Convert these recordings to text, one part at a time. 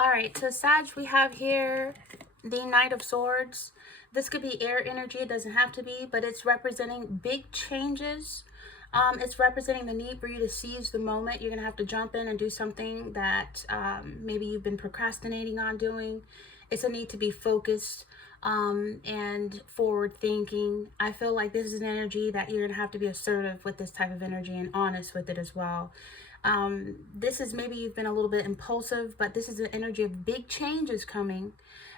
All right, so Sag, we have here the Knight of Swords. This could be air energy. It doesn't have to be, but it's representing big changes. It's representing the need for you to seize the moment. You're going to have to jump in and do something that maybe you've been procrastinating on doing. It's a need to be focused and forward thinking. I feel like this is an energy that you're going to have to be assertive with this type of energy and honest with it as well. This is maybe you've been a little bit impulsive, but this is an energy of big changes coming.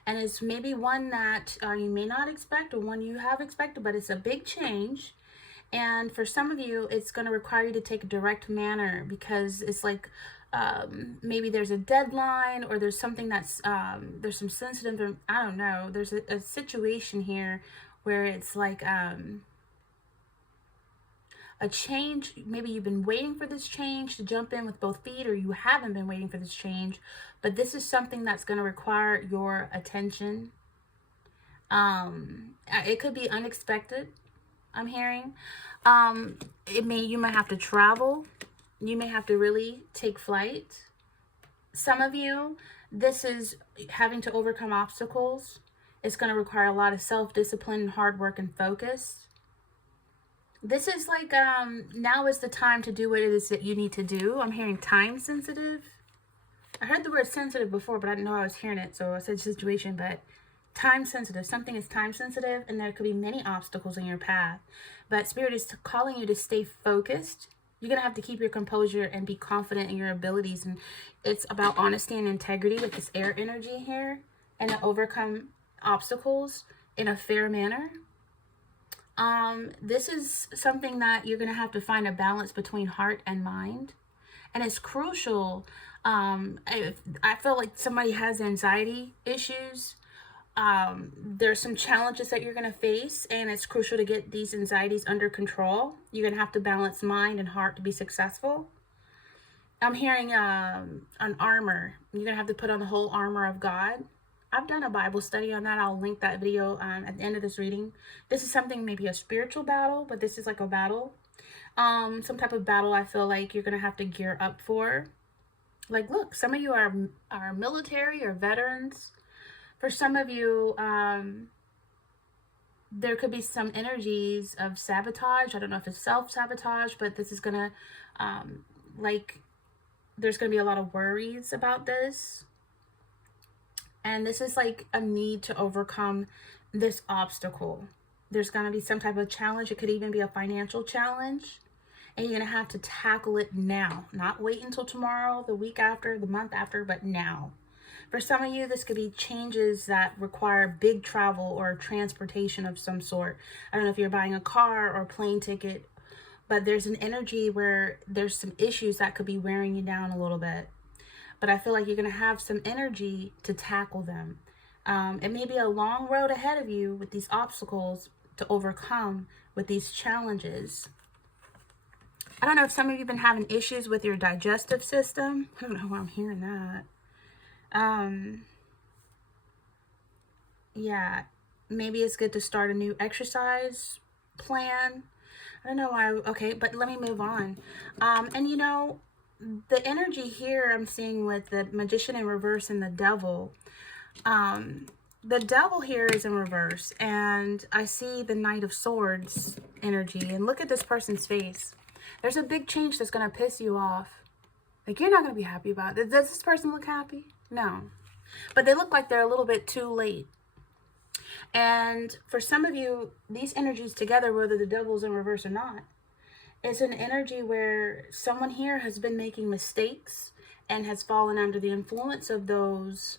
And it's maybe one that you may not expect or one you have expected, but it's a big change. And for some of you, it's going to require you to take a direct manner because it's like maybe there's a deadline or there's something that's, there's some sensitive, I don't know, there's a situation here where it's like a change. Maybe you've been waiting for this change to jump in with both feet, or you haven't been waiting for this change, but this is something that's going to require your attention. It could be unexpected, I'm hearing. You might have to travel. You may have to really take flight. Some of you, this is having to overcome obstacles. It's going to require a lot of self-discipline, hard work, and focus. This is like, now is the time to do what it is that you need to do. I'm hearing time sensitive. I heard the word sensitive before, but I didn't know I was hearing it, so I said situation, but time sensitive. Something is time sensitive, and there could be many obstacles in your path. But Spirit is calling you to stay focused. You're going to have to keep your composure and be confident in your abilities. And it's about honesty and integrity with this air energy here, and to overcome obstacles in a fair manner. This is something that you're going to have to find a balance between heart and mind. And it's crucial. I feel like somebody has anxiety issues. There's some challenges that you're going to face, and it's crucial to get these anxieties under control. You're going to have to balance mind and heart to be successful. I'm hearing an armor. You're going to have to put on the whole armor of God. I've done a Bible study on that. I'll link that video at the end of this reading. This is something, maybe a spiritual battle, but this is like a battle. Some type of battle I feel like you're going to have to gear up for. Like, look, some of you are military or veterans. For some of you, there could be some energies of sabotage. I don't know if it's self-sabotage, but this is going to, there's going to be a lot of worries about this. And this is like a need to overcome this obstacle. There's going to be some type of challenge. It could even be a financial challenge. And you're going to have to tackle it now. Not wait until tomorrow, the week after, the month after, but now. For some of you, this could be changes that require big travel or transportation of some sort. I don't know if you're buying a car or a plane ticket, but there's an energy where there's some issues that could be wearing you down a little bit. But I feel like you're going to have some energy to tackle them. It may be a long road ahead of you with these obstacles to overcome with these challenges. I don't know if some of you have been having issues with your digestive system. I don't know why I'm hearing that. Yeah, maybe it's good to start a new exercise plan. I don't know why. Okay, but let me move on. And you know, the energy here I'm seeing with the Magician in reverse and the Devil. The Devil here is in reverse, and I see the Knight of Swords energy. And look at this person's face. There's a big change that's going to piss you off. Like, you're not going to be happy about it. Does this person look happy? No. But they look like they're a little bit too late. And for some of you, these energies together, whether the Devil's in reverse or not, it's an energy where someone here has been making mistakes and has fallen under the influence of those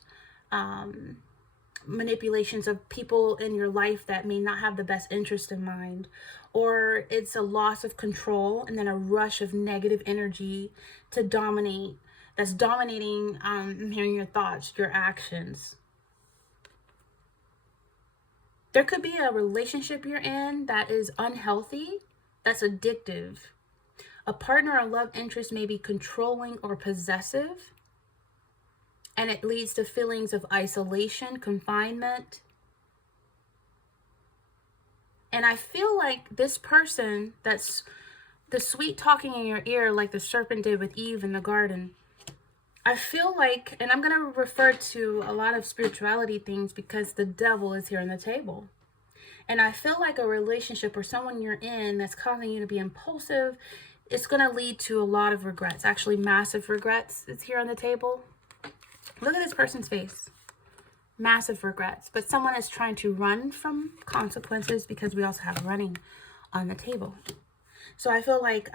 manipulations of people in your life that may not have the best interest in mind. Or it's a loss of control and then a rush of negative energy to dominate. That's dominating, hearing your thoughts, your actions. There could be a relationship you're in that is unhealthy, that's addictive. A partner or love interest may be controlling or possessive, and it leads to feelings of isolation, confinement. And I feel like this person that's the sweet talking in your ear, like the serpent did with Eve in the garden, I feel like, and I'm going to refer to a lot of spirituality things because the devil is here on the table. And I feel like a relationship or someone you're in that's causing you to be impulsive, it's going to lead to a lot of regrets. Actually, massive regrets is here on the table. Look at this person's face. Massive regrets. But someone is trying to run from consequences because we also have running on the table. So I feel like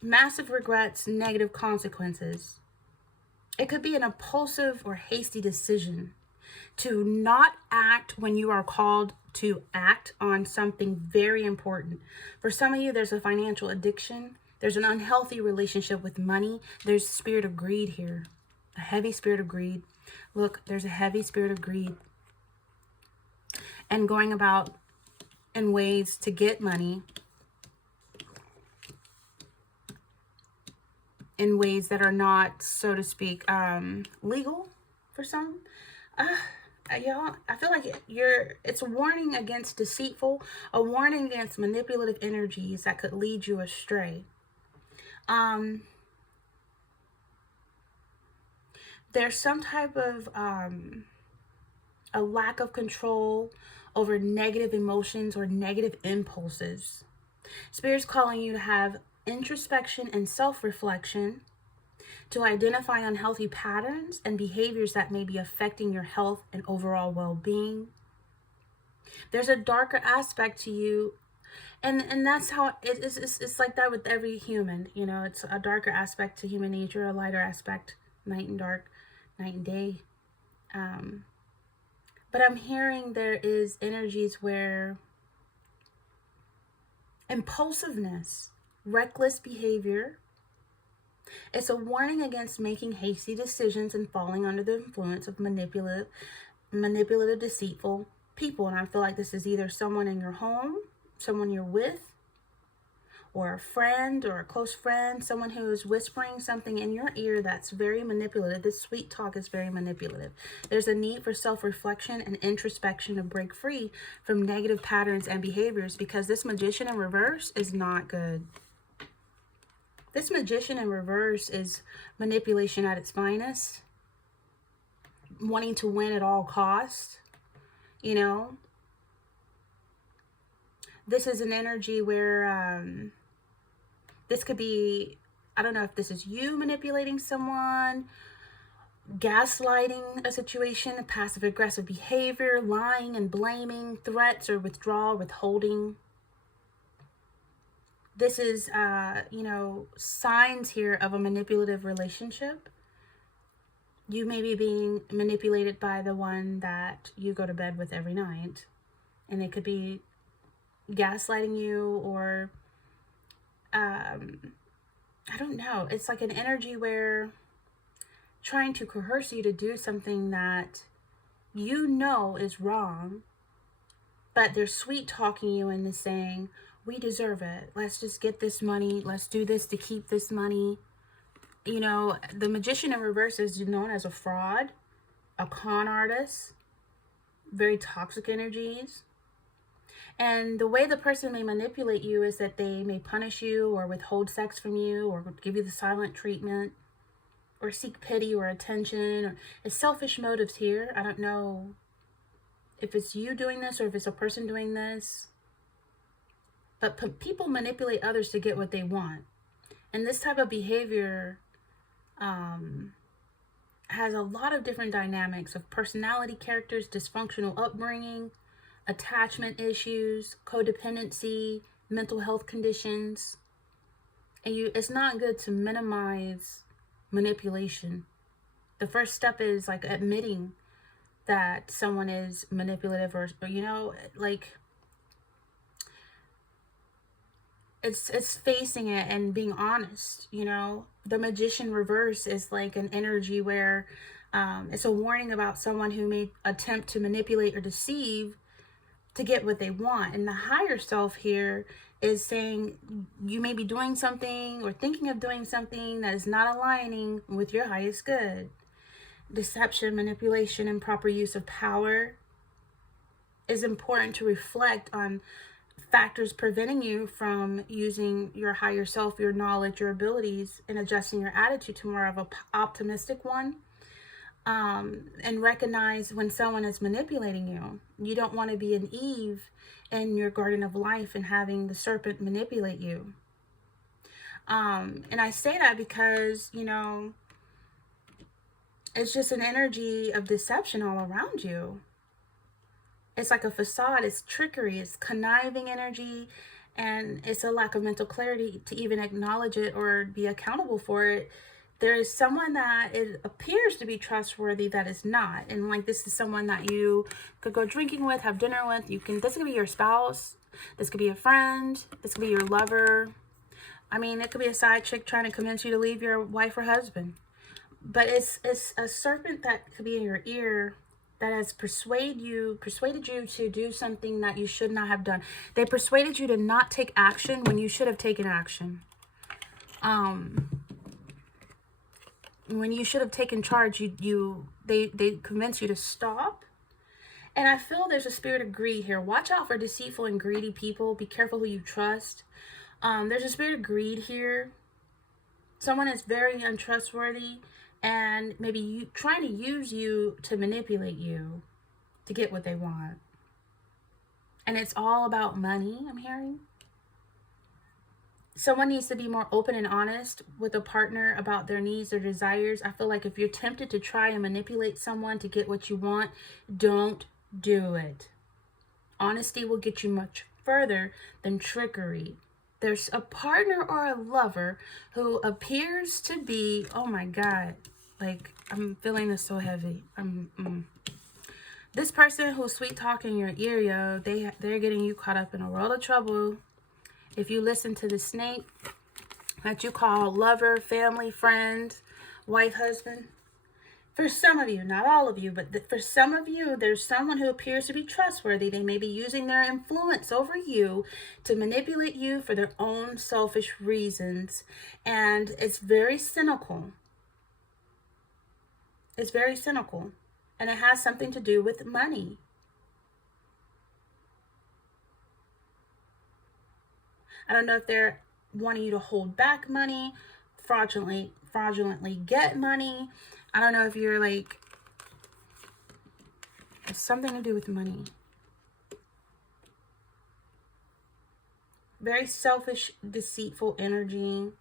massive regrets, negative consequences. It could be an impulsive or hasty decision to not act when you are called to act on something very important. For some of you, there's a financial addiction. There's an unhealthy relationship with money. There's a spirit of greed here, a heavy spirit of greed. Look, there's a heavy spirit of greed. And going about in ways to get money in ways that are not, so to speak, legal for some. Y'all, I feel like it's a warning against deceitful, a warning against manipulative energies that could lead you astray. There's some type of a lack of control over negative emotions or negative impulses. Spirit's calling you to have introspection and self-reflection, to identify unhealthy patterns and behaviors that may be affecting your health and overall well-being. There's a darker aspect to you, and that's how it is. It's like that with every human. You know, it's a darker aspect to human nature, a lighter aspect, night and dark, night and day. But I'm hearing there is energies where impulsiveness, reckless behavior, it's a warning against making hasty decisions and falling under the influence of manipulative, deceitful people. And I feel like this is either someone in your home, someone you're with, or a friend or a close friend, someone who is whispering something in your ear that's very manipulative. This sweet talk is very manipulative. There's a need for self-reflection and introspection to break free from negative patterns and behaviors, because this magician in reverse is not good. This magician in reverse is manipulation at its finest, wanting to win at all costs, you know. This is an energy where this could be, I don't know if this is you manipulating someone, gaslighting a situation, passive-aggressive behavior, lying and blaming, threats or withdrawal, withholding. This is, signs here of a manipulative relationship. You may be being manipulated by the one that you go to bed with every night. And they could be gaslighting you, or, I don't know. It's like an energy where trying to coerce you to do something that you know is wrong, but they're sweet talking you into saying, we deserve it. Let's just get this money. Let's do this to keep this money. You know, the magician in reverse is known as a fraud, a con artist, very toxic energies. And the way the person may manipulate you is that they may punish you or withhold sex from you or give you the silent treatment or seek pity or attention. Or it's selfish motives here. I don't know if it's you doing this or if it's a person doing this. But people manipulate others to get what they want. And this type of behavior has a lot of different dynamics of personality characters, dysfunctional upbringing, attachment issues, codependency, mental health conditions. And it's not good to minimize manipulation. The first step is like admitting that someone is manipulative or it's facing it and being honest. The magician reverse is like an energy where it's a warning about someone who may attempt to manipulate or deceive to get what they want. And the higher self here is saying you may be doing something or thinking of doing something that is not aligning with your highest good. Deception, manipulation, and proper use of power is important to reflect on factors preventing you from using your higher self, your knowledge, your abilities, and adjusting your attitude to more of a optimistic one. And recognize when someone is manipulating you. You don't want to be an Eve in your garden of life and having the serpent manipulate you. And I say that because, you know, it's just an energy of deception all around you. It's like a facade, it's trickery, it's conniving energy, and it's a lack of mental clarity to even acknowledge it or be accountable for it. There is someone that it appears to be trustworthy that is not. And like, this is someone that you could go drinking with, have dinner with. This could be your spouse, this could be a friend, this could be your lover. I mean, it could be a side chick trying to convince you to leave your wife or husband. But it's a serpent that could be in your ear that has persuaded you to do something that you should not have done. They persuaded you to not take action when you should have taken action. When you should have taken charge, they convince you to stop. And I feel there's a spirit of greed here. Watch out for deceitful and greedy people. Be careful who you trust. There's a spirit of greed here. Someone is very untrustworthy and maybe trying to use you to manipulate you to get what they want. And it's all about money, I'm hearing. Someone needs to be more open and honest with a partner about their needs or desires. I feel like if you're tempted to try and manipulate someone to get what you want, don't do it. Honesty will get you much further than trickery. There's a partner or a lover who appears to be, oh my God, like, I'm feeling this so heavy. This person who's sweet talking your ear, yo, they're getting you caught up in a world of trouble. If you listen to the snake that you call lover, family, friend, wife, husband, for some of you, not all of you, but for some of you, there's someone who appears to be trustworthy. They may be using their influence over you to manipulate you for their own selfish reasons. And it's very cynical. It's very cynical. And it has something to do with money. I don't know if they're wanting you to hold back money, fraudulently get money. I don't know if you're like, it's something to do with money. Very selfish, deceitful energy.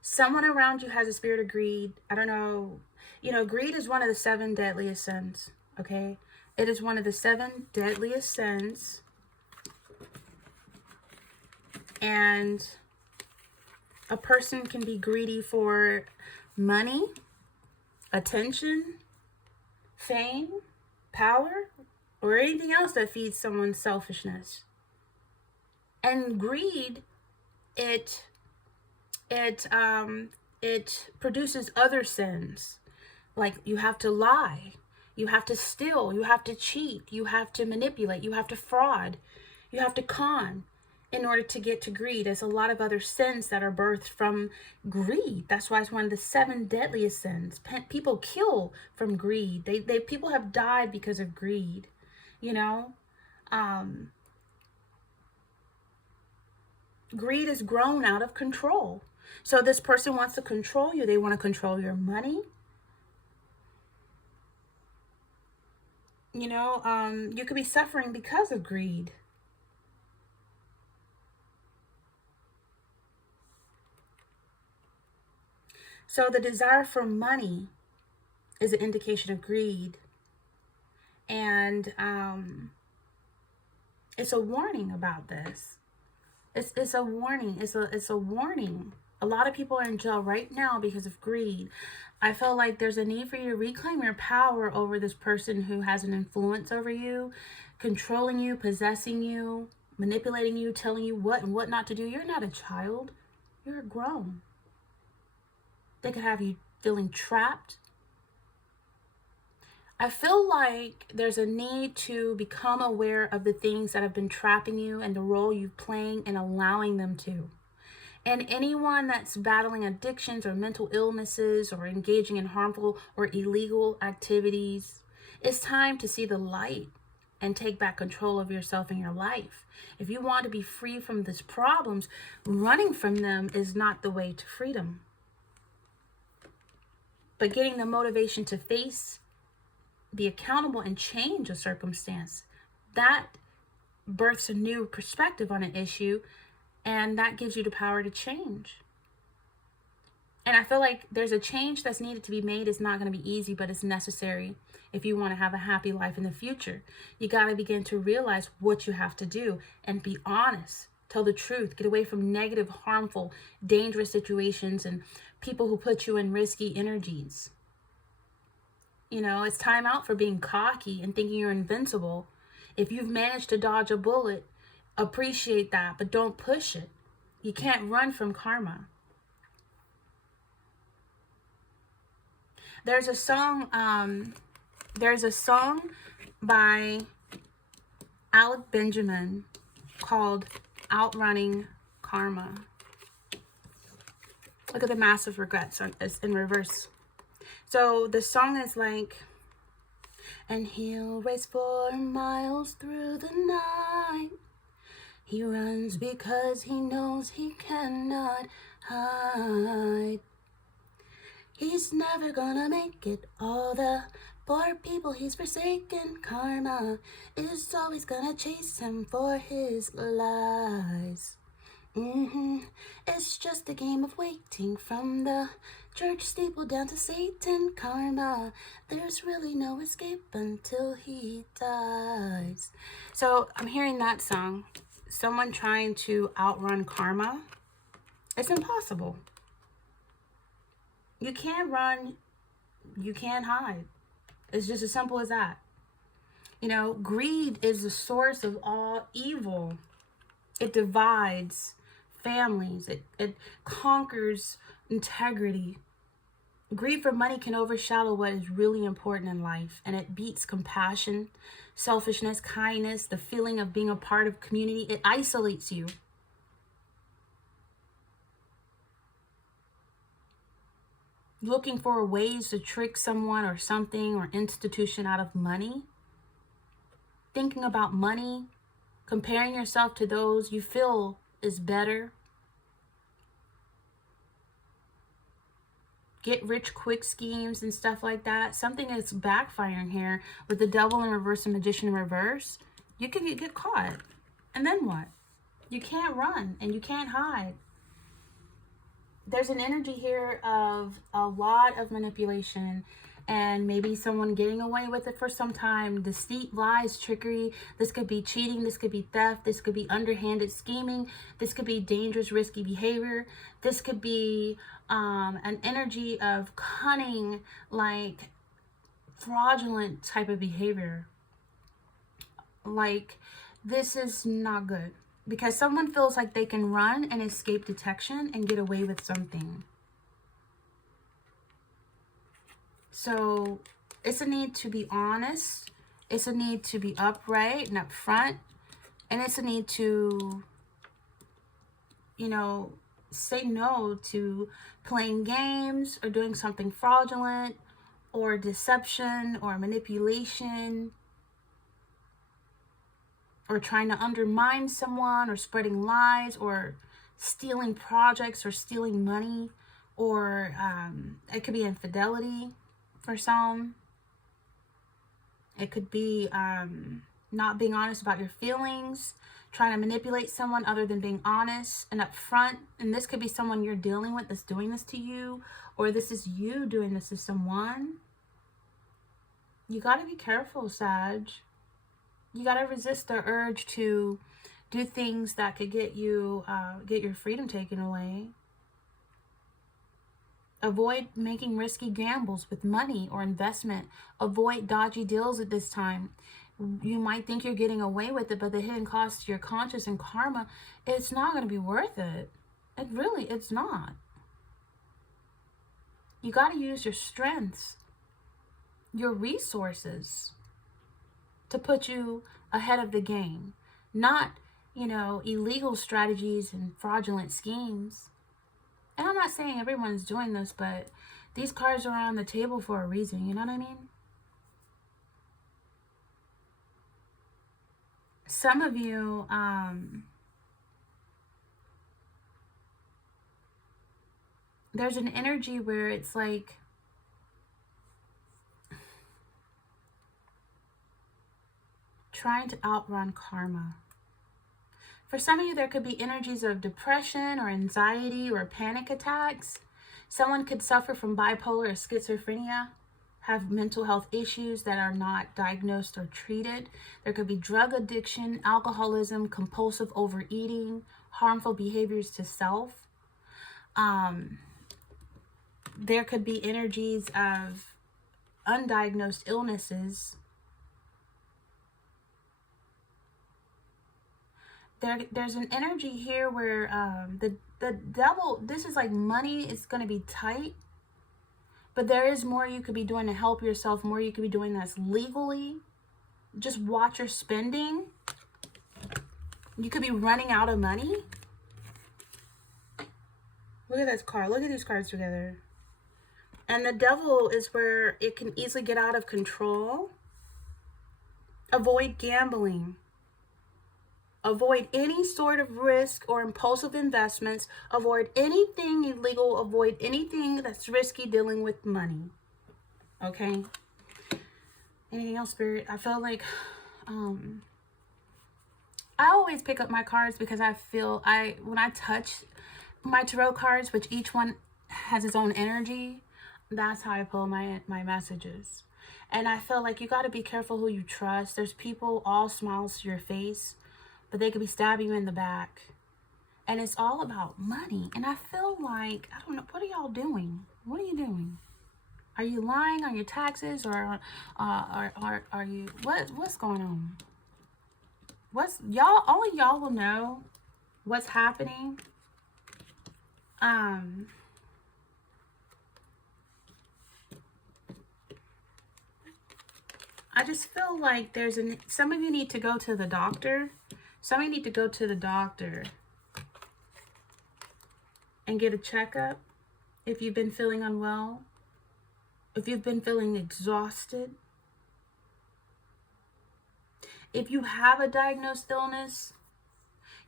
Someone around you has a spirit of greed. I don't know. You know, greed is one of the 7 deadliest sins, okay? It is one of the 7 deadliest sins. And a person can be greedy for money, attention, fame, power, or anything else that feeds someone's selfishness. And greed, it produces other sins. Like, you have to lie, you have to steal, you have to cheat, you have to manipulate, you have to fraud, you have to con in order to get to greed. There's a lot of other sins that are birthed from greed. That's why it's one of the 7 deadliest sins. People kill from greed. People have died because of greed, you know. Greed is grown out of control. So this person wants to control you. They want to control your money. You know, you could be suffering because of greed. So the desire for money is an indication of greed. And it's a warning about this. It's a warning. It's a warning. A lot of people are in jail right now because of greed. I feel like there's a need for you to reclaim your power over this person who has an influence over you, controlling you, possessing you, manipulating you, telling you what and what not to do. You're not a child. You're grown. They could have you feeling trapped. I feel like there's a need to become aware of the things that have been trapping you and the role you're playing and allowing them to. And anyone that's battling addictions or mental illnesses or engaging in harmful or illegal activities, it's time to see the light. and take back control of yourself and your life. If you want to be free from these problems, running from them is not the way to freedom. But getting the motivation to face, be accountable, and change a circumstance, that births a new perspective on an issue, and that gives you the power to change. And I feel like there's a change that's needed to be made. It's not going to be easy, but it's necessary if you want to have a happy life in the future. You got to begin to realize what you have to do and be honest. Tell the truth. Get away from negative, harmful, dangerous situations and people who put you in risky energies. You know, it's time out for being cocky and thinking you're invincible. If you've managed to dodge a bullet, appreciate that, but don't push it. You can't run from karma. There's a song by Alec Benjamin called Outrunning Karma. Look at the massive regrets in reverse. So the song is like, and he'll race 4 miles through the night. He runs because he knows he cannot hide. He's never gonna make it. All the poor people he's forsaken. Karma is always gonna chase him for his lies. It's just a game of waiting, from the church steeple down to Satan. Karma, there's really no escape until he dies. So I'm hearing that song. Someone trying to outrun karma. It's impossible. You can't run, you can't hide. It's just as simple as that. You know, greed is the source of all evil. It divides families. It conquers integrity. Greed for money can overshadow what is really important in life, and it beats compassion, selfishness, kindness, the feeling of being a part of community. It isolates you. Looking for ways to trick someone or something or institution out of money. Thinking about money, comparing yourself to those you feel is better. Get rich quick schemes and stuff like that. Something is backfiring here with the devil in reverse and magician in reverse. You can get caught. And then what? You can't run and you can't hide. There's an energy here of a lot of manipulation and maybe someone getting away with it for some time. Deceit, lies, trickery. This could be cheating. This could be theft. This could be underhanded scheming. This could be dangerous, risky behavior. This could be an energy of cunning, like fraudulent type of behavior. Like, this is not good. Because someone feels like they can run and escape detection and get away with something. So it's a need to be honest. It's a need to be upright and upfront. And it's a need to, you know, say no to playing games or doing something fraudulent or deception or manipulation, or trying to undermine someone, or spreading lies, or stealing projects, or stealing money, or it could be infidelity for some. It could be not being honest about your feelings, trying to manipulate someone other than being honest and upfront. And this could be someone you're dealing with that's doing this to you, or this is you doing this to someone. You got to be careful, Sag. You got to resist the urge to do things that could get you, get your freedom taken away. Avoid making risky gambles with money or investment. Avoid dodgy deals at this time. You might think you're getting away with it, but the hidden cost to your conscience and karma, it's not going to be worth it. It's not. You got to use your strengths, your resources, to put you ahead of the game. Not, illegal strategies and fraudulent schemes. And I'm not saying everyone's doing this, but these cards are on the table for a reason. You know what I mean? Some of you, there's an energy where it's like trying to outrun karma. For some of you, there could be energies of depression or anxiety or panic attacks. Someone could suffer from bipolar or schizophrenia, have mental health issues that are not diagnosed or treated. There could be drug addiction, alcoholism, compulsive overeating, harmful behaviors to self. There could be energies of undiagnosed illnesses. There's an energy here where the devil, this is like money is going to be tight, but there is more you could be doing to help yourself, more you could be doing that's legally. Just watch your spending. You could be running out of money. Look at this card. Look at these cards together. And the devil is where it can easily get out of control. Avoid gambling. Avoid any sort of risk or impulsive investments. Avoid anything illegal. Avoid anything that's risky dealing with money. Okay? Anything else, Spirit? I feel like I always pick up my cards because I feel when I touch my tarot cards, which each one has its own energy, that's how I pull my messages. And I feel like you got to be careful who you trust. There's people all smiles to your face, but they could be stabbing you in the back. And it's all about money. And I feel like, I don't know, what are y'all doing? What are you doing? Are you lying on your taxes, or are you, what's going on? Only y'all will know what's happening. I just feel like some of you need to go to the doctor. Some of you need to go to the doctor and get a checkup if you've been feeling unwell, if you've been feeling exhausted. If you have a diagnosed illness,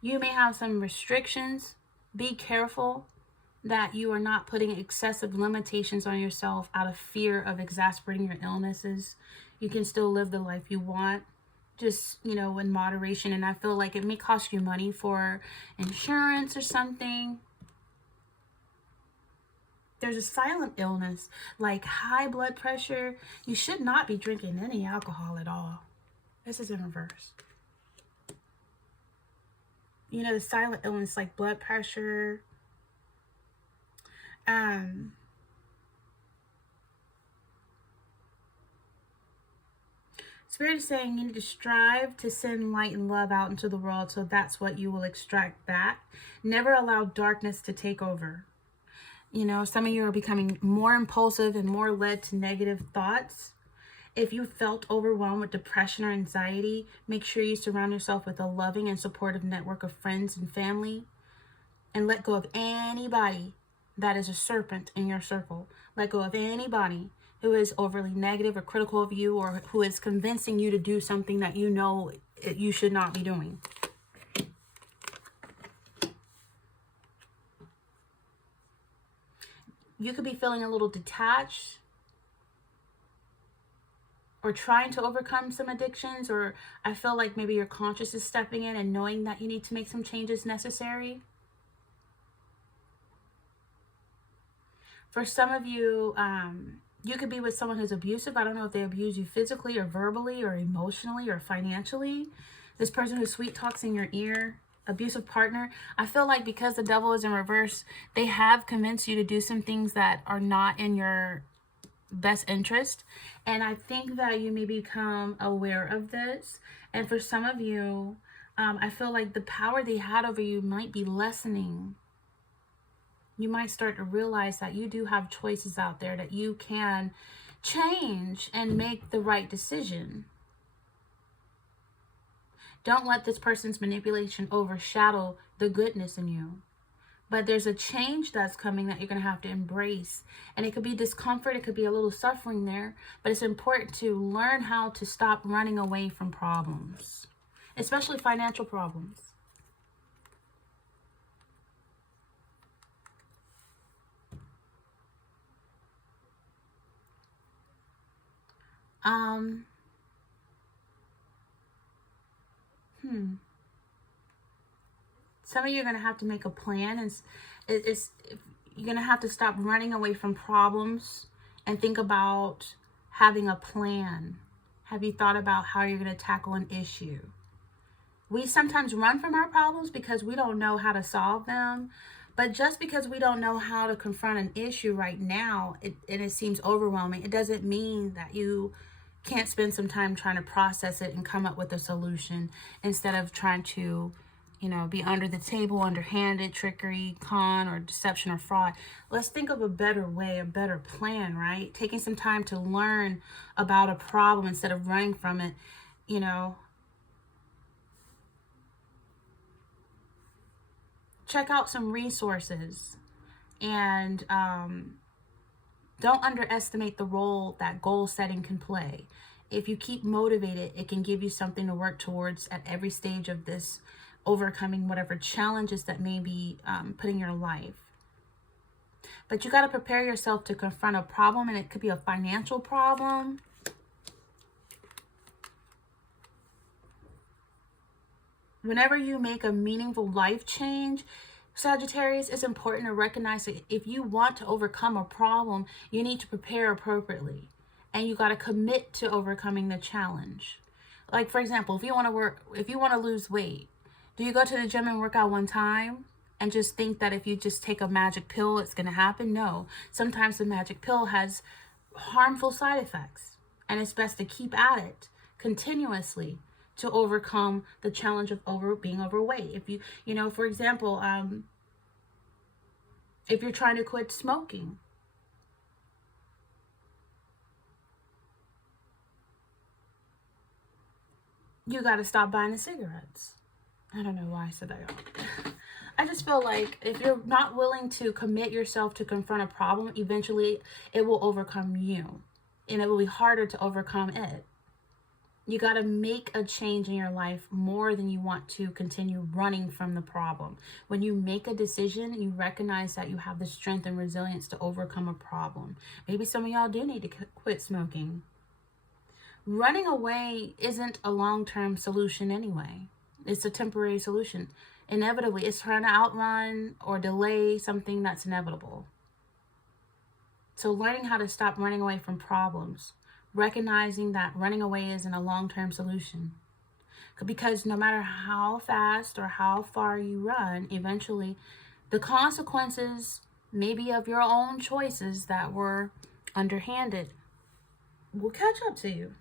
you may have some restrictions. Be careful that you are not putting excessive limitations on yourself out of fear of exacerbating your illnesses. You can still live the life you want, just, in moderation. And I feel like it may cost you money for insurance or something. There's a silent illness, like high blood pressure. You should not be drinking any alcohol at all. This is in reverse. The silent illness like blood pressure. Spirit is saying you need to strive to send light and love out into the world, so that's what you will extract back. Never allow darkness to take over. Some of you are becoming more impulsive and more led to negative thoughts. If you felt overwhelmed with depression or anxiety, make sure you surround yourself with a loving and supportive network of friends and family. And let go of anybody that is a serpent in your circle. Let go of anybody who is overly negative or critical of you, or who is convincing you to do something that you know you should not be doing. You could be feeling a little detached, or trying to overcome some addictions, or I feel like maybe your conscience is stepping in and knowing that you need to make some changes necessary. For some of you, you could be with someone who's abusive. I don't know if they abuse you physically or verbally or emotionally or financially. This person who sweet talks in your ear, abusive partner. I feel like because the devil is in reverse, they have convinced you to do some things that are not in your best interest. And I think that you may become aware of this. And for some of you, I feel like the power they had over you might be lessening. You might start to realize that you do have choices out there, that you can change and make the right decision. Don't let this person's manipulation overshadow the goodness in you. But there's a change that's coming that you're going to have to embrace. And it could be discomfort. It could be a little suffering there. But it's important to learn how to stop running away from problems. especially financial problems. Um, Some of you are going to have to make a plan, and you're going to have to stop running away from problems and think about having a plan. Have you thought about how you're going to tackle an issue? We sometimes run from our problems because we don't know how to solve them. But just because we don't know how to confront an issue right now, and it seems overwhelming, it doesn't mean that you can't spend some time trying to process it and come up with a solution instead of trying to, be under the table, underhanded, trickery, con, or deception or fraud. Let's think of a better way, a better plan, right? Taking some time to learn about a problem instead of running from it, check out some resources, and don't underestimate the role that goal setting can play. If you keep motivated, it can give you something to work towards at every stage of this overcoming whatever challenges that may be put in your life. But you got to prepare yourself to confront a problem, and it could be a financial problem. Whenever you make a meaningful life change, Sagittarius, it's important to recognize that if you want to overcome a problem, you need to prepare appropriately. And you got to commit to overcoming the challenge. Like, for example, if you want to lose weight, do you go to the gym and work out one time and just think that if you just take a magic pill, it's going to happen? No. Sometimes the magic pill has harmful side effects, and it's best to keep at it continuously to overcome the challenge of being overweight. If you, for example, if you're trying to quit smoking, you got to stop buying the cigarettes. I don't know why I said that. I just feel like if you're not willing to commit yourself to confront a problem, eventually it will overcome you, and it will be harder to overcome it. You got to make a change in your life more than you want to continue running from the problem. When you make a decision, you recognize that you have the strength and resilience to overcome a problem. Maybe some of y'all do need to quit smoking. Running away isn't a long-term solution anyway. It's a temporary solution. Inevitably, it's trying to outrun or delay something that's inevitable. So learning how to stop running away from problems, recognizing that running away isn't a long-term solution. Because no matter how fast or how far you run, eventually the consequences, maybe of your own choices that were underhanded, will catch up to you.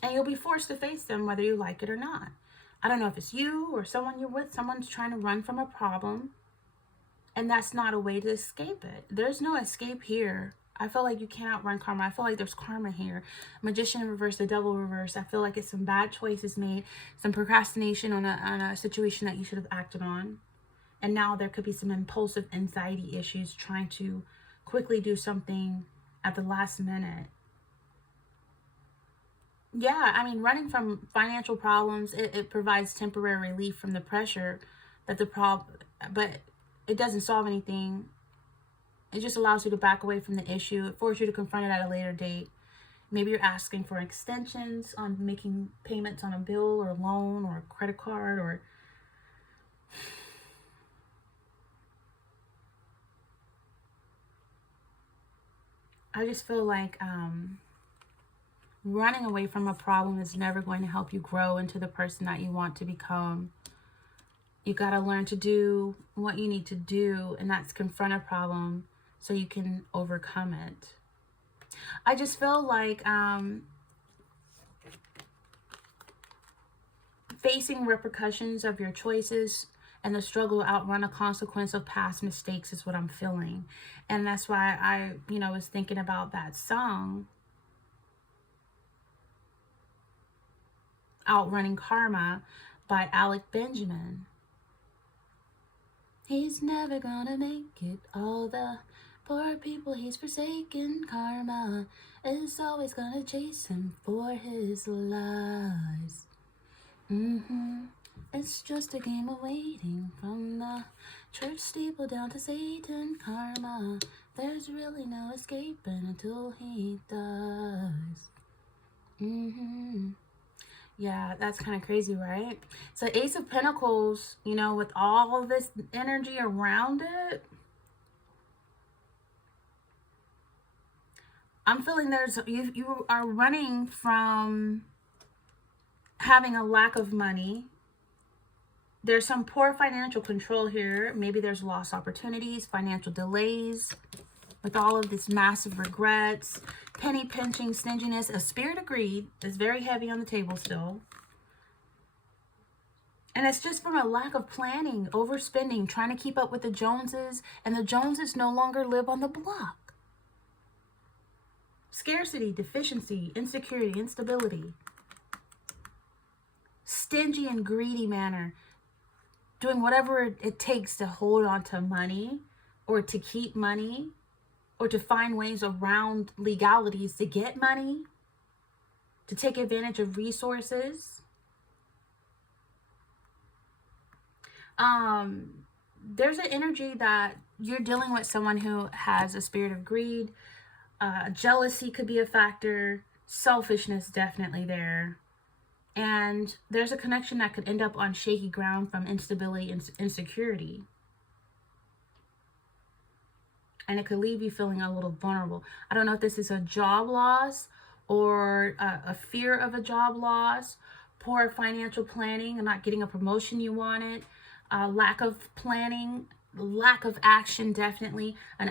And you'll be forced to face them whether you like it or not. I don't know if it's you or someone you're with, someone's trying to run from a problem, and that's not a way to escape it. There's no escape here. I feel like you can't outrun karma. I feel like there's karma here. Magician in reverse, the devil reverse. I feel like it's some bad choices made, some procrastination on a situation that you should have acted on. And now there could be some impulsive anxiety issues trying to quickly do something at the last minute. Yeah, I mean, running from financial problems, it provides temporary relief from the pressure that but it doesn't solve anything. It just allows you to back away from the issue. It forces you to confront it at a later date. Maybe you're asking for extensions on making payments on a bill or loan or a credit card, or I just feel like running away from a problem is never going to help you grow into the person that you want to become. You got to learn to do what you need to do, and that's confront a problem so you can overcome it. I just feel like facing repercussions of your choices and the struggle to outrun a consequence of past mistakes is what I'm feeling. And that's why I, was thinking about that song, Outrunning Karma by Alec Benjamin. He's never gonna make it, all the poor people he's forsaken, karma. is always gonna chase him for his lies. It's just a game of waiting, from the church steeple down to Satan karma. There's really no escaping until he does. Yeah, that's kind of crazy, right? So Ace of Pentacles, you know, with all this energy around it, I'm feeling you are running from having a lack of money. There's some poor financial control here. Maybe there's lost opportunities, financial delays, with all of this massive regrets, penny pinching, stinginess, a spirit of greed is very heavy on the table still. And it's just from a lack of planning, overspending, trying to keep up with the Joneses, and the Joneses no longer live on the block. Scarcity, deficiency, insecurity, instability. Stingy and greedy manner. Doing whatever it takes to hold on to money, or to keep money, or to find ways around legalities to get money, to take advantage of resources. There's an energy that you're dealing with someone who has a spirit of greed. Jealousy could be a factor. Selfishness definitely there. And there's a connection that could end up on shaky ground from instability and insecurity. And it could leave you feeling a little vulnerable. I don't know if this is a job loss or a fear of a job loss, poor financial planning and not getting a promotion you wanted, lack of planning, lack of action, definitely. A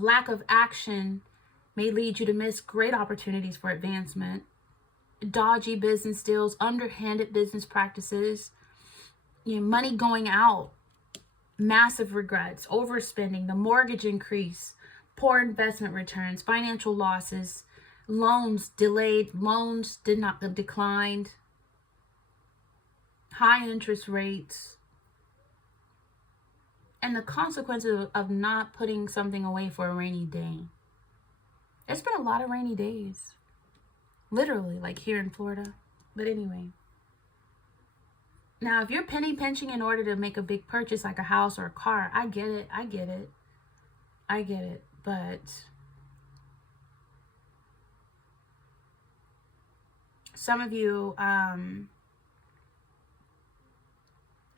lack of action may lead you to miss great opportunities for advancement. Dodgy business deals, underhanded business practices, money going out, massive regrets, overspending, the mortgage increase, poor investment returns, financial losses, loans delayed, loans declined, high interest rates, and the consequences of not putting something away for a rainy day. There's been a lot of rainy days. Literally, like here in Florida. But anyway. Now, if you're penny pinching in order to make a big purchase like a house or a car, I get it. But some of you, I'm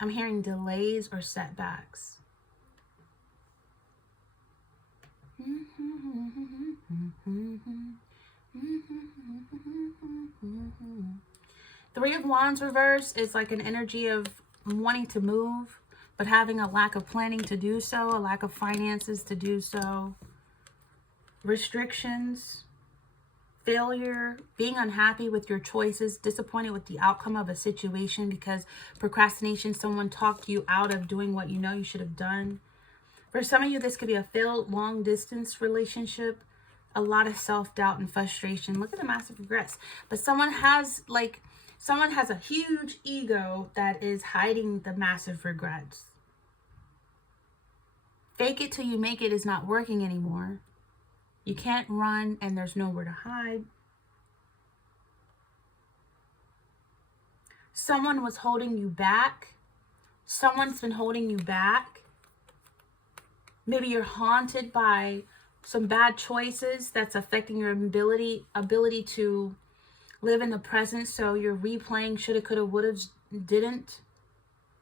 hearing delays or setbacks. Three of Wands reverse is like an energy of wanting to move, but having a lack of planning to do so, a lack of finances to do so, restrictions, failure, being unhappy with your choices, disappointed with the outcome of a situation because procrastination, someone talked you out of doing what you know you should have done. For some of you, this could be a failed long distance relationship, a lot of self-doubt and frustration. Look at the massive regrets. But someone has a huge ego that is hiding the massive regrets. Fake it till you make it is not working anymore. You can't run and there's nowhere to hide. Someone was holding you back. Someone's been holding you back. Maybe you're haunted by some bad choices that's affecting your ability to live in the present. So you're replaying shoulda, coulda, woulda, didn't.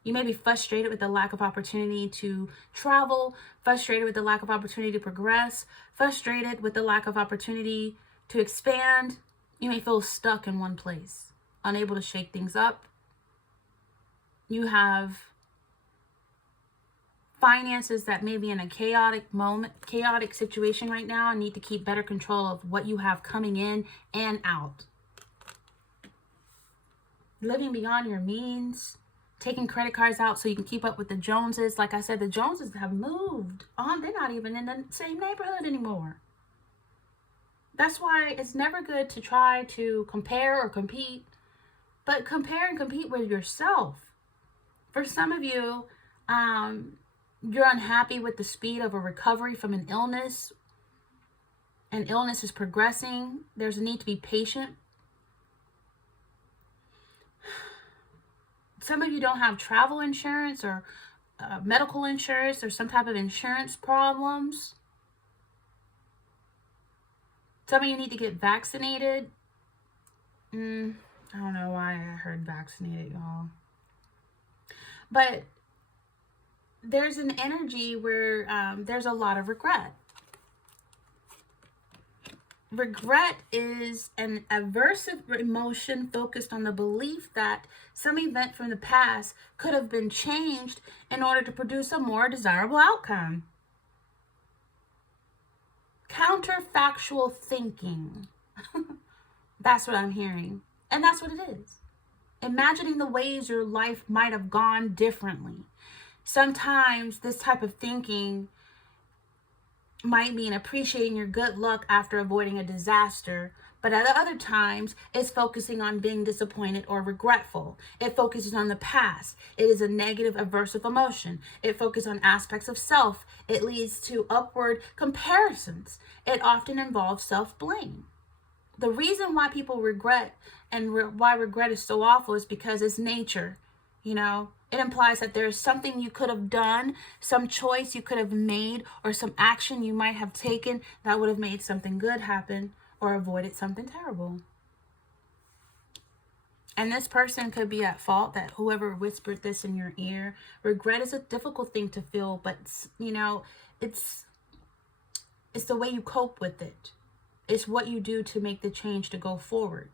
You may be frustrated with the lack of opportunity to travel, frustrated with the lack of opportunity to progress, frustrated with the lack of opportunity to expand. You may feel stuck in one place, unable to shake things up. You have finances that may be in a chaotic situation right now and need to keep better control of what you have coming in and out. Living beyond your means, taking credit cards out so you can keep up with the Joneses. Like I said, the Joneses have moved on. They're not even in the same neighborhood anymore. That's why it's never good to try to compare or compete, but compare and compete with yourself. For some of you, you're unhappy with the speed of a recovery from an illness, An illness is progressing. There's a need to be patient. Some of you don't have travel insurance or medical insurance or some type of insurance problems. Some of you need to get vaccinated. I don't know why I heard vaccinated, y'all. But there's an energy where there's a lot of regret. Regret is an aversive emotion focused on the belief that some event from the past could have been changed in order to produce a more desirable outcome. Counterfactual thinking. That's what I'm hearing. And that's what it is. Imagining the ways your life might have gone differently. Sometimes this type of thinking might mean appreciating your good luck after avoiding a disaster, but at other times it's focusing on being disappointed or regretful. It focuses on the past. It is a negative aversive emotion. It focuses on aspects of self. It leads to upward comparisons. It often involves self-blame. The reason why people regret and why regret is so awful is because it's nature. You know, it implies that there's something you could have done, some choice you could have made, or some action you might have taken that would have made something good happen or avoided something terrible. And this person could be at fault, that whoever whispered this in your ear. Regret is a difficult thing to feel, but you know, it's the way you cope with it. It's what you do to make the change to go forward.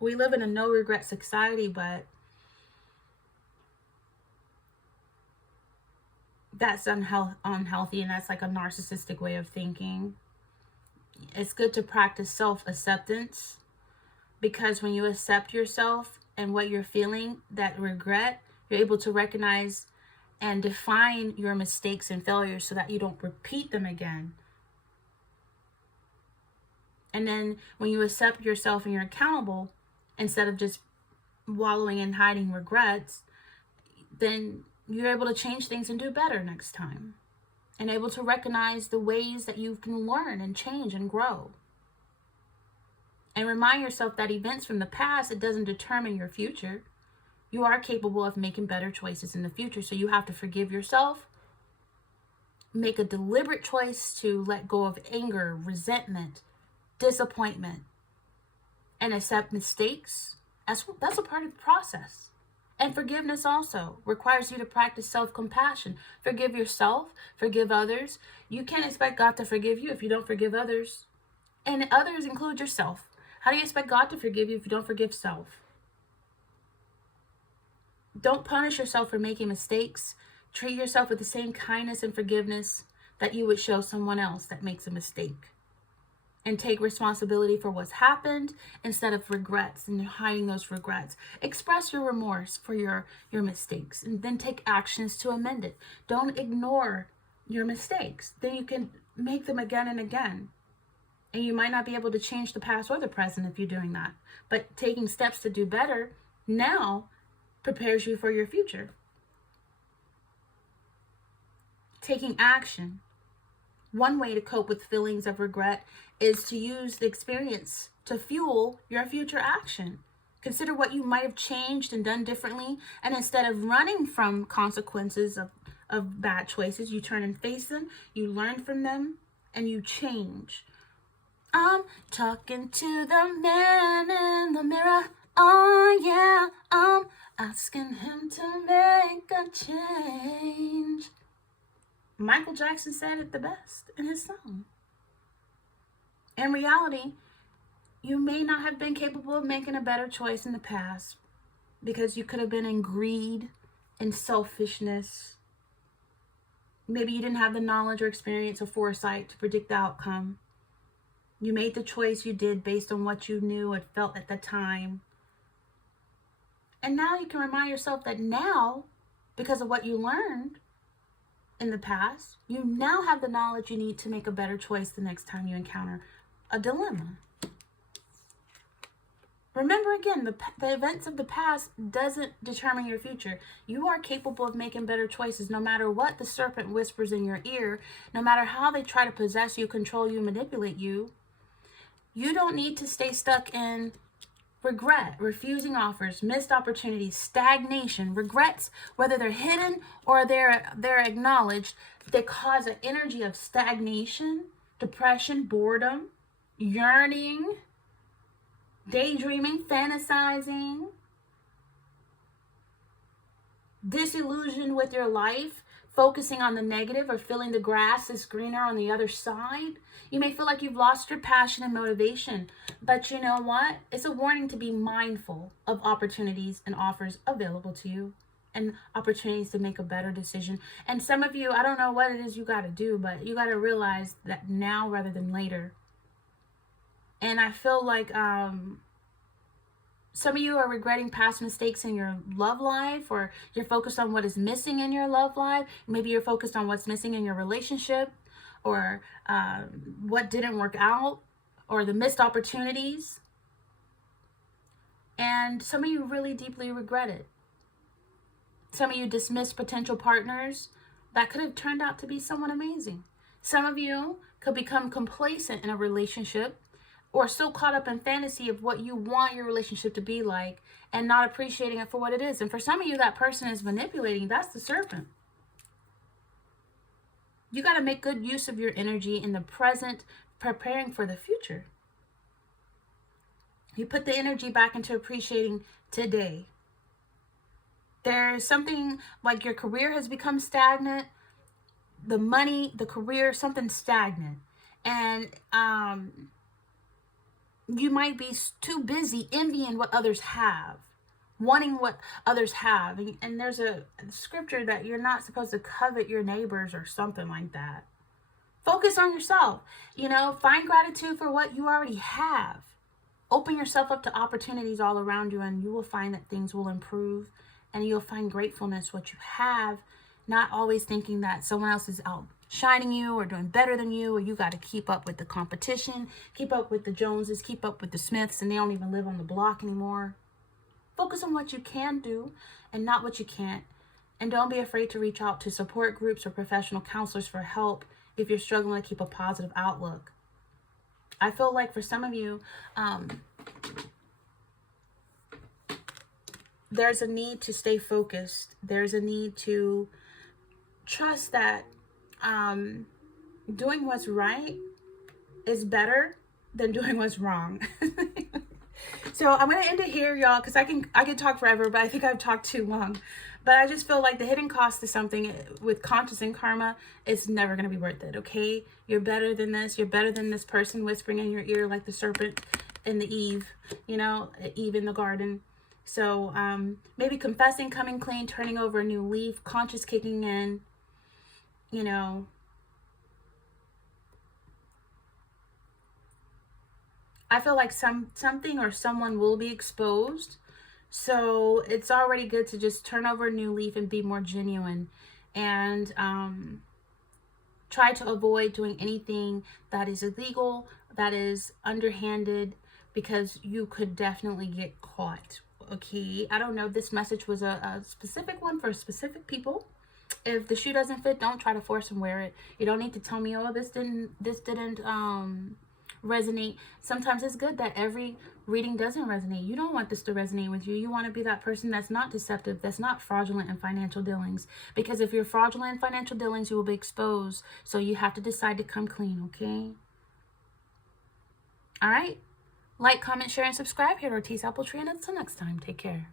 We live in a no regret society, but that's unhealthy, and that's like a narcissistic way of thinking. It's good to practice self-acceptance, because when you accept yourself and what you're feeling, that regret, you're able to recognize and define your mistakes and failures so that you don't repeat them again. And then when you accept yourself and you're accountable, instead of just wallowing and hiding regrets, then you're able to change things and do better next time. And able to recognize the ways that you can learn and change and grow. And remind yourself that events from the past, it doesn't determine your future. You are capable of making better choices in the future. So you have to forgive yourself. Make a deliberate choice to let go of anger, resentment, disappointment, and accept mistakes. That's a part of the process. And forgiveness also requires you to practice self-compassion. Forgive yourself, forgive others. You can't expect God to forgive you if you don't forgive others. And others include yourself. How do you expect God to forgive you if you don't forgive self? Don't punish yourself for making mistakes. Treat yourself with the same kindness and forgiveness that you would show someone else that makes a mistake. And take responsibility for what's happened instead of regrets and hiding those regrets. Express your remorse for your mistakes, and then take actions to amend it. Don't ignore your mistakes. Then you can make them again and again. And you might not be able to change the past or the present if you're doing that. But taking steps to do better now prepares you for your future. Taking action. One way to cope with feelings of regret is to use the experience to fuel your future action. Consider what you might have changed and done differently, and instead of running from consequences of bad choices, you turn and face them, you learn from them, and you change. I'm talking to the man in the mirror. Oh yeah, I'm asking him to make a change. Michael Jackson said it the best in his song. In reality, you may not have been capable of making a better choice in the past because you could have been in greed and selfishness. Maybe you didn't have the knowledge or experience or foresight to predict the outcome. You made the choice you did based on what you knew and felt at the time. And now you can remind yourself that now, because of what you learned in the past, you now have the knowledge you need to make a better choice the next time you encounter a dilemma. Remember again, the events of the past doesn't determine your future. You are capable of making better choices no matter what the serpent whispers in your ear, no matter how they try to possess you, control you, manipulate you. You don't need to stay stuck in regret, refusing offers, missed opportunities, stagnation. Regrets, whether they're hidden or they're acknowledged, they cause an energy of stagnation, depression, boredom, yearning, daydreaming, fantasizing, disillusion with your life, focusing on the negative or feeling the grass is greener on the other side. You may feel like you've lost your passion and motivation, but you know what? It's a warning to be mindful of opportunities and offers available to you and opportunities to make a better decision. And some of you, I don't know what it is you got to do, but you got to realize that now rather than later. And I feel like some of you are regretting past mistakes in your love life, or you're focused on what is missing in your love life. Maybe you're focused on what's missing in your relationship, or what didn't work out, or the missed opportunities. And some of you really deeply regret it. Some of you dismissed potential partners that could have turned out to be someone amazing. Some of you could become complacent in a relationship, or so caught up in fantasy of what you want your relationship to be like and not appreciating it for what it is. And for some of you, that person is manipulating. That's the serpent. You got to make good use of your energy in the present, preparing for the future. You put the energy back into appreciating today. There's something like your career has become stagnant. The money, the career, something stagnant. And you might be too busy envying what others have, wanting what others have. And there's a scripture that you're not supposed to covet your neighbors or something like that. Focus on yourself. Find gratitude for what you already have. Open yourself up to opportunities all around you, and you will find that things will improve, and you'll find gratefulness what you have, not always thinking that someone else is outshining you or doing better than you, or you got to keep up with the competition, keep up with the Joneses, keep up with the Smiths, and they don't even live on the block anymore. Focus on what you can do and not what you can't. And don't be afraid to reach out to support groups or professional counselors for help if you're struggling to keep a positive outlook. I feel like for some of you, there's a need to stay focused. There's a need to trust that doing what's right is better than doing what's wrong. So I'm going to end it here, y'all, because I can talk forever, but I think I've talked too long. But I just feel like the hidden cost to something with conscious and karma is never going to be worth it, okay? You're better than this. You're better than this person whispering in your ear like the serpent in the Eve in the garden. So maybe confessing, coming clean, turning over a new leaf, conscious kicking in, I feel like something or someone will be exposed. So it's already good to just turn over a new leaf and be more genuine, and try to avoid doing anything that is illegal, that is underhanded, because you could definitely get caught. Okay, I don't know. This message was a specific one for specific people. If the shoe doesn't fit, don't try to force and wear it. You don't need to tell me, oh, this didn't resonate. Sometimes it's good that every reading doesn't resonate. You don't want this to resonate with you. You want to be that person that's not deceptive, that's not fraudulent in financial dealings. Because if you're fraudulent in financial dealings, you will be exposed. So you have to decide to come clean, okay? All right. Like, comment, share, and subscribe here to Ortiz Apple Tree. And until next time, take care.